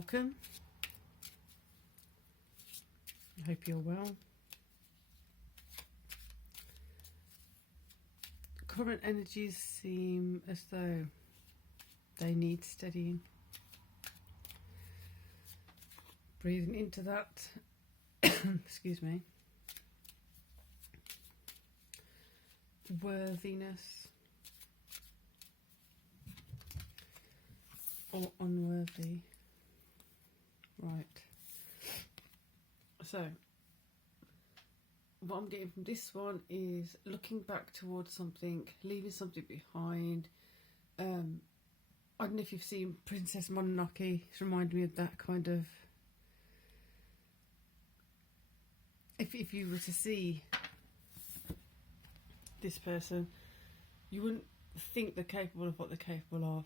welcome. I hope you're well. Current energies seem as though they need steadying. Breathing into that, excuse me, worthiness or unworthy. Right. So, what I'm getting from this one is looking back towards something, leaving something behind. I don't know if you've seen Princess Mononoke. It's reminded me of that kind of. If you were to see this person, you wouldn't think they're capable of what they're capable of.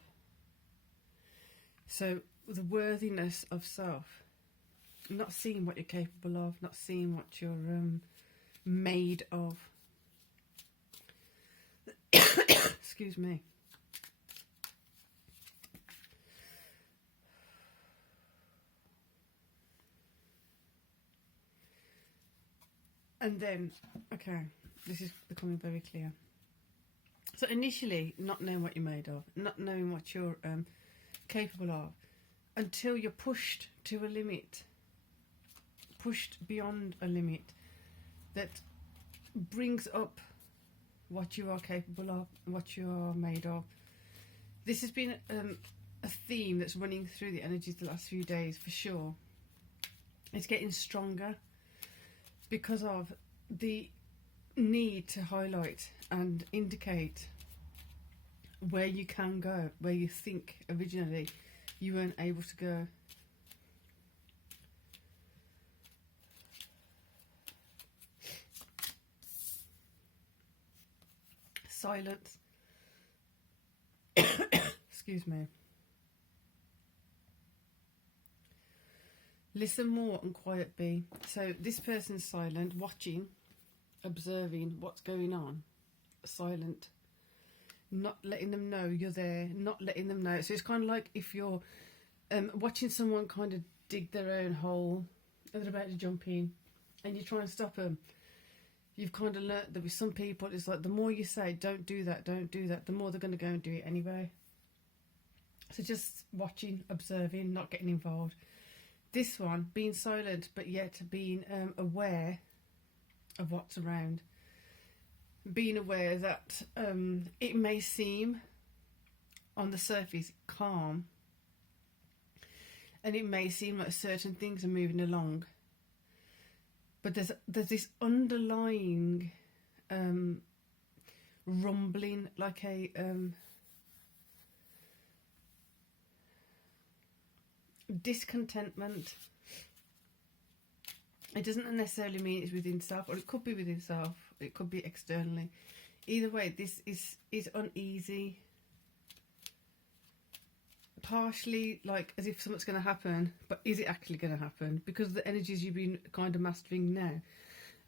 So the worthiness of self, not seeing what you're capable of, not seeing what you're made of. Excuse me. And then, okay, this is becoming very clear. So initially, not knowing what you're made of, not knowing what you're capable of, until you're pushed to a limit, pushed beyond a limit that brings up what you are capable of, what you are made of. This has been a theme that's running through the energies the last few days, for sure. It's getting stronger because of the need to highlight and indicate where you can go, where you think originally you weren't able to go. Silence. Excuse me. Listen more and quiet be. So this person's silent, watching, observing what's going on. Silent. Not letting them know you're there, not letting them know. So it's kind of like if you're watching someone kind of dig their own hole and they're about to jump in and you try and stop them. You've kind of learnt that with some people, it's like the more you say, don't do that, the more they're going to go and do it anyway. So just watching, observing, not getting involved. This one, being silent, but yet being aware of what's around. Being aware that it may seem on the surface calm, and it may seem like certain things are moving along, but there's this underlying rumbling, like a discontentment. It doesn't necessarily mean it's within self, or it could be within self, it could be externally. Either way, this is uneasy, partially like as if something's going to happen, but is it actually going to happen because of the energies you've been kind of mastering now.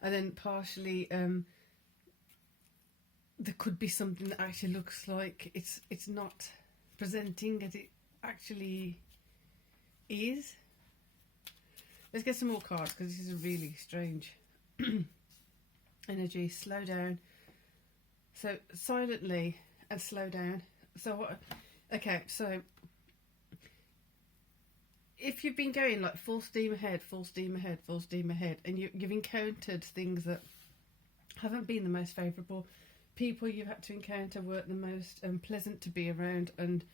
And then partially there could be something that actually looks like it's not presenting as it actually is. Let's get some more cards because this is a really strange energy. Slow down. So silently and slow down. So what? Okay, so if you've been going like full steam ahead, and you've encountered things that haven't been the most favourable, people you've had to encounter weren't the most pleasant to be around, and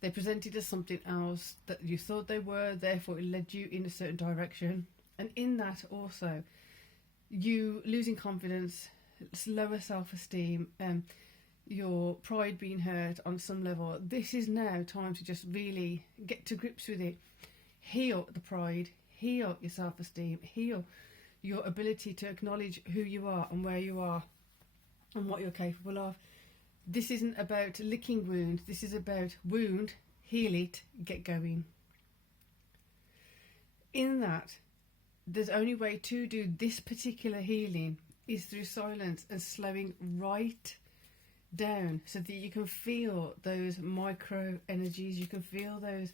they presented as something else that you thought they were, therefore it led you in a certain direction. And in that also, you losing confidence, lower self-esteem, your pride being hurt on some level. This is now time to just really get to grips with it. Heal the pride, heal your self-esteem, heal your ability to acknowledge who you are and where you are and what you're capable of. This isn't about licking wounds. This is about wound, heal it, get going. In that, there's only way to do this particular healing is through silence and slowing right down so that you can feel those micro energies. You can feel those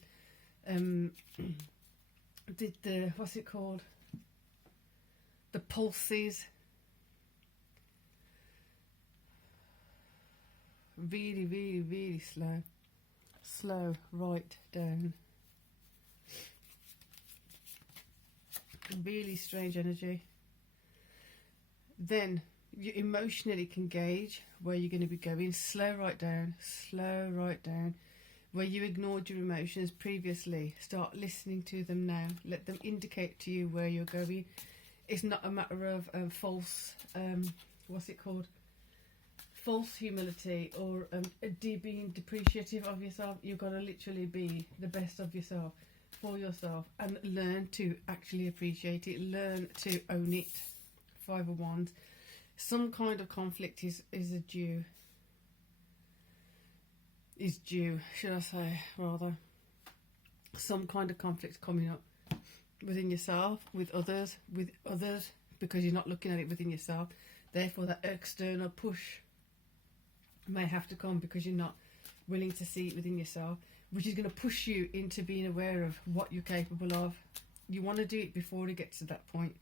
did the, what's it called? The pulses. Really, really, really slow. Slow right down. Really strange energy. Then you emotionally can gauge where you're going to be going. Slow right down. Slow right down. Where you ignored your emotions previously, start listening to them now. Let them indicate to you where you're going. It's not a matter of false, what's it called? False humility or being depreciative of yourself. You've got to literally be the best of yourself for yourself and learn to actually appreciate it. Learn to own it. Five of Wands. Some kind of conflict is due, should I say, rather. Some kind of conflict coming up within yourself, with others, because you're not looking at it within yourself. Therefore, that external push may have to come because you're not willing to see it within yourself, which is going to push you into being aware of what you're capable of. You want to do it before it gets to that point.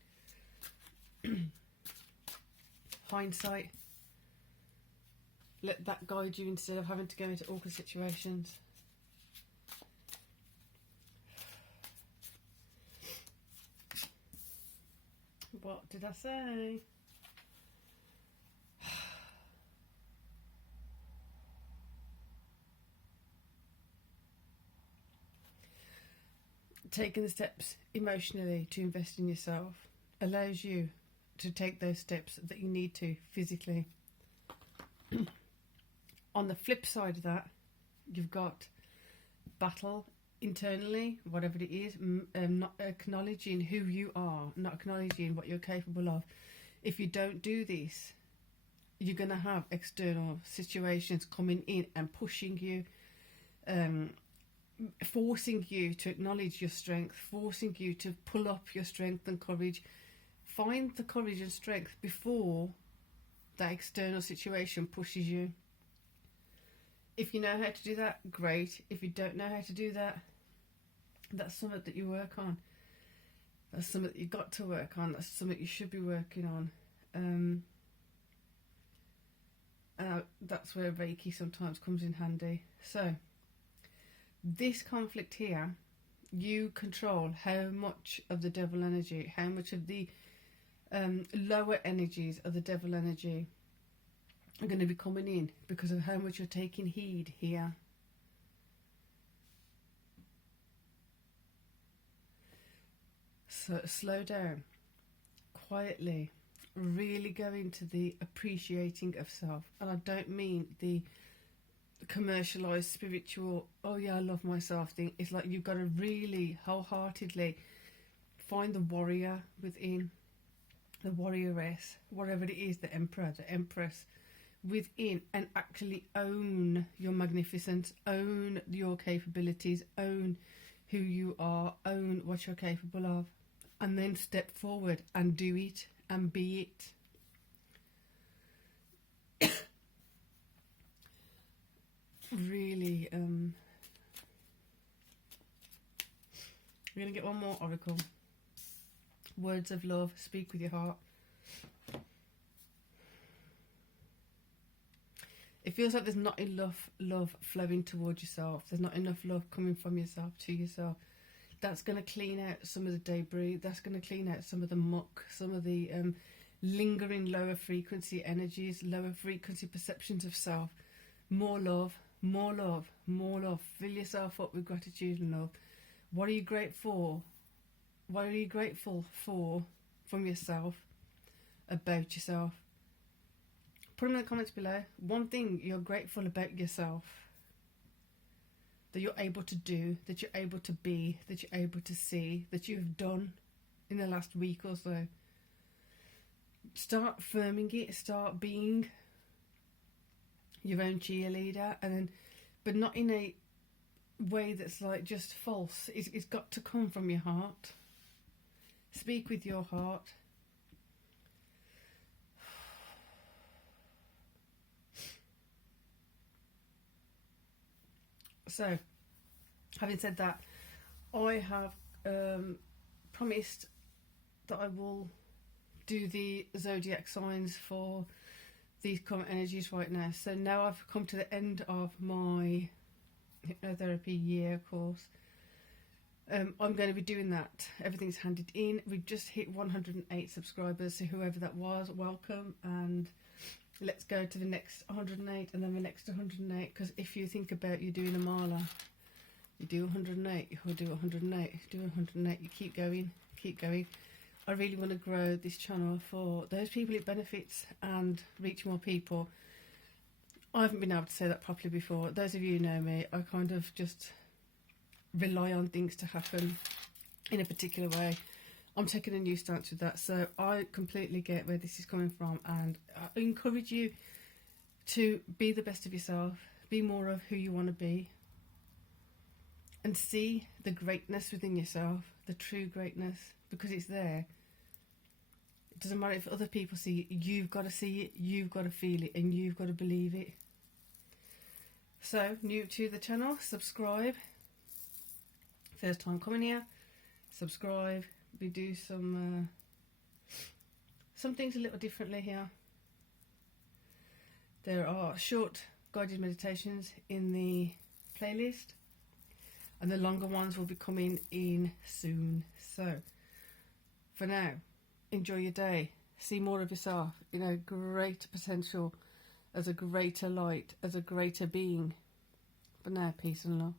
Hindsight. Let that guide you instead of having to go into awkward situations. What did I say? Taking the steps emotionally to invest in yourself allows you to take those steps that you need to physically. On the flip side of that, you've got battle internally, whatever it is, not acknowledging who you are, not acknowledging what you're capable of. If you don't do this, you're going to have external situations coming in and pushing you, forcing you to acknowledge your strength, forcing you to pull up your strength and courage. Find the courage and strength before that external situation pushes you. If you know how to do that, great. If you don't know how to do that, that's something that you work on. That's something that you've got to work on. That's something you should be working on. That's where Reiki sometimes comes in handy. So, this conflict here, you control how much of the devil energy, how much of the lower energies of the devil energy are going to be coming in because of how much you're taking heed here. So slow down, quietly, really go into the appreciating of self. And I don't mean the commercialized spiritual, oh yeah, I love myself thing. It's like you've got to really wholeheartedly find the warrior within, the warrioress, whatever it is, the emperor, the empress within, and actually own your magnificence, own your capabilities, own who you are, own what you're capable of, and then step forward and do it and be it. Really, we're going to get one more oracle. Words of love, speak with your heart. It feels like there's not enough love flowing towards yourself. There's not enough love coming from yourself to yourself. That's going to clean out some of the debris. That's going to clean out some of the muck, some of the lingering lower frequency energies, lower frequency perceptions of self. More love, more love, more love. Fill yourself up with gratitude and love. What are you grateful? What are you grateful for from yourself, about yourself? Put them in the comments below. One thing you're grateful about yourself, that you're able to do, that you're able to be, that you're able to see, that you've done in the last week or so. Start affirming it. Start being your own cheerleader, and then, but not in a way that's like just false. It's got to come from your heart. Speak with your heart. So, having said that, I have promised that I will do the zodiac signs for these current energies right now. So now I've come to the end of my hypnotherapy year course. I'm going to be doing that. Everything's handed in. We've just hit 108 subscribers, so whoever that was, welcome, and let's go to the next 108 and then the next 108, because if you think about you doing a mala, you do 108, you do 108, do 108, you keep going, keep going. I really want to grow this channel for those people it benefits and reach more people. I haven't been able to say that properly before. Those of you who know me, I kind of just rely on things to happen in a particular way. I'm taking a new stance with that, so I completely get where this is coming from, and I encourage you to be the best of yourself, be more of who you want to be, and see the greatness within yourself, the true greatness, because it's there. It doesn't matter if other people see it, you've got to see it, you've got to feel it, and you've got to believe it. So, new to the channel, subscribe. First time coming here, subscribe. We do some things a little differently here. There are short guided meditations in the playlist, and the longer ones will be coming in soon. So for now, enjoy your day, see more of yourself in a greater potential, as a greater light, as a greater being. For now, peace and love.